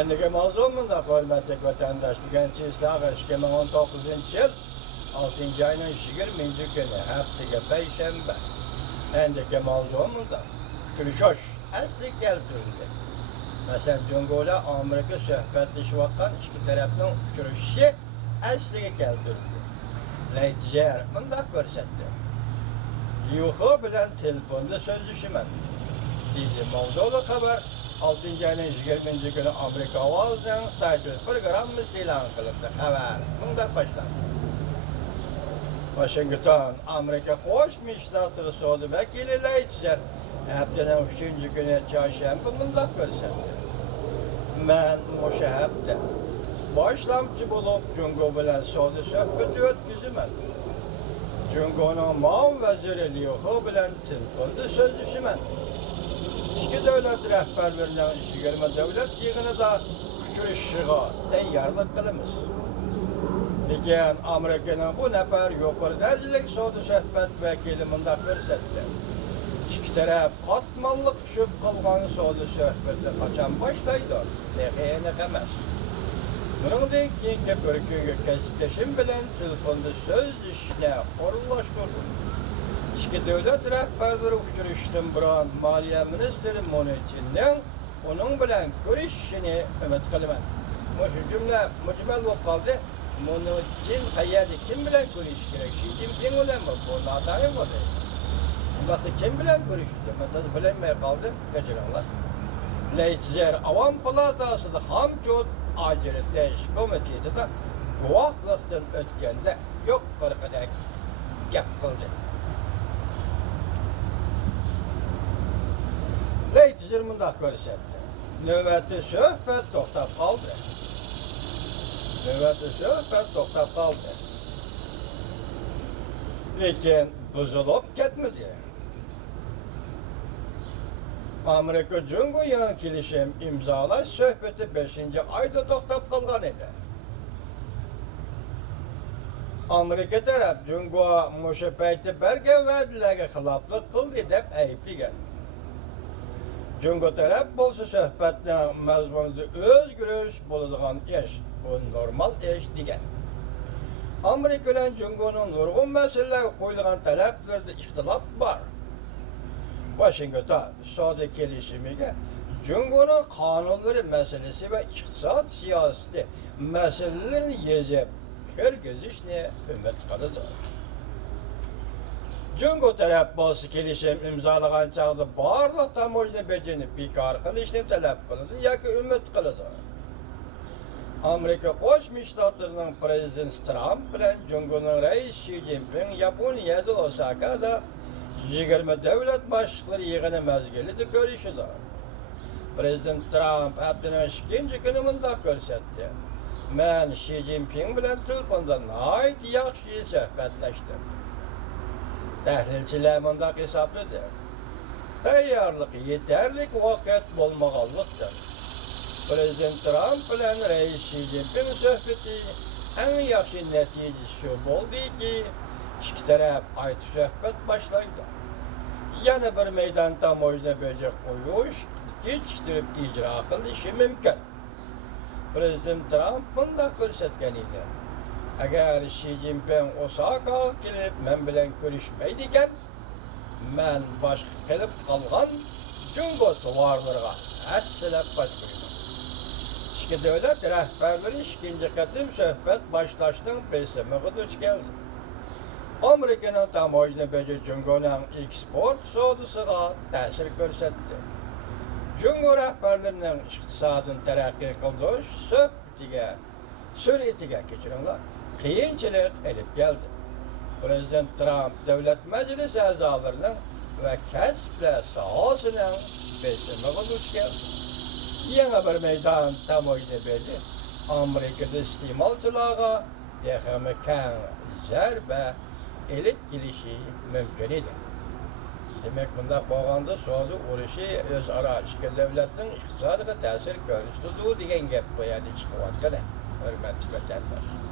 Endiki mavzumuzda hurmatli vatandosh, bugungi saat 2019 yil 6 ayning 20 kuni haftaga payshanba. Endiki mavzumuzda kurashish asli keltirildi. Masalan, Jungo'da Amerika suhbatlashayotgan ikki tarafning kurashishi asliga keltirildi. Leytjer bunday ko'rsatdi. Yuxu bilan telefonda so'zlashaman. Deydi mavzuda xabar 6 ayning 20 kuni Amerika ovozining Xitoy programmasi e'lon qilindi. Xabar bunday boshlandi. Washington, Amerika Qo'shma Shtatlari sudi vakili Leytjer haftaning 3 kuni chorshanba bunday ko'rsatdi. Men o'sha hafta boshlamchi bo'lib Jungo bilan savdo suhbati o'tkazaman. Jungoning ma'mur vaziri Liu bilan telefonda so'zlashaman. İki davlat rahbarlarining 20 davlat yig'inida uchrashishga tayyorlik qilamiz. Lekin Amerikaning bu nafar yuqoridagi savdo suhbat vakili bunday ko'rsatdi. İki taraf qatmanliq tushib qolgan savdo suhbati qachon boshlaydi? Aniq emas. Buningdek keyingi bir kunga kasbdoshim bilan telefonda so'zlashishni o'rinlashtirdim. İki devlet rahbarlari uchrashishdan burun Moliya ministri Monichinning uning bilan ko'rishishini umid qilaman. Shu jumla mujmal bo'lib qoldi. Monichin qayerda kim bilan ko'rishish kerak? Xi Jinping bilanmi? Bu noto'g'ri bo'ldi. Unda kim bilan ko'rishdi? Men bilmay qoldim. Kechiringlar. Leytjer Avam palatasida hamjot ajratlash komitetida guvohlikdan o'tganda yo'q bir qadar gap qildi. Leytjer bunday ko'rsatdi. Navbatda suhbat to'xtab qoldi. Lekin buzilib ketmadi. Amerika Jungo yangi kelishim imzolash suhbati 5-oyda to'xtab qolgan edi. Amerika taraf Jungo o'sha paytda bergan va'dalarga xiloflik qildi deb ayblagan. Jungo taraf bo'lsa suhbatning mazmunida o'zgarish bo'ladigan ish, bu normal ish degan. Amerika bilan Jungoning nurg'un masalalarga qo'yilgan talablarida ixtilof bor. Washington savdo kelishimiga Jungoning qonunlari masalasi va iqtisod siyosati masalalarini yezib kirgizishni umid qiladi. Jungo taraf bo'lsa kelishim imzolagan chog'da barliq tamojna bejini bekor qilishni talab qiladi yoki umid qiladi. Amerika Qo'shma Shtatlarining prezidenti Trump bilan Jungoning raisi Xi Jinping Yaponiyada Osakada 20 davlat boshliqlari yig'ini mezgilida ko'rishdi. Prezident Trump haftaning 2 kuni bunday ko'rsatdi. Men Xi Jinping bilan telefonda nihoyat yaxshi suhbatlashdim. Tahlilchilar bunday hisobladi. Tayyorlik yetarli vaqt bo'lmaganlikdir. Prezident Trump bilan rais Xi Jinping suhbati eng yaxshi natija shu bo'ldiki, ikki taraf aytib suhbat boshlaydi. Yana bir maydon tamojna beji qo'yish kechiktirib ijro qilishi mumkin. Prezident Trump bunday ko'rsatgan edi. Agar Xi Jinping Osakaga kelib men bilan ko'rishmaydi ekan, men boshqa qilib qolgan Jungo tovarlarga atsilab qo'ydim. Ikki davlat rahbarlari ikkinchi qatim suhbat boshlashning pesimiga duch keldi. Amerikaning tamojna beji Jungoning eksport savdosiga ta'sir ko'rsatdi. Jungo rahbarlarining iqtisodini taraqqiy qildirish sur'atiga kechiringlar qiyinchilik olib keldi. Prezident Trump davlat majlisi a'zolarining va kasblar sohasining pesimiga duch keldi. Yana bir maydon tamojna beji Amerikada iste'molchilarga yaxami keng zarba elib kelishi mumkin edi. Demak, bunda bo'lganda savdo urushi o'zaro ikki davlatning iqtisodiga ta'sir ko'rsatadi degan gap qo'yadi chiqyapti. Hurmatli vatandoshlar.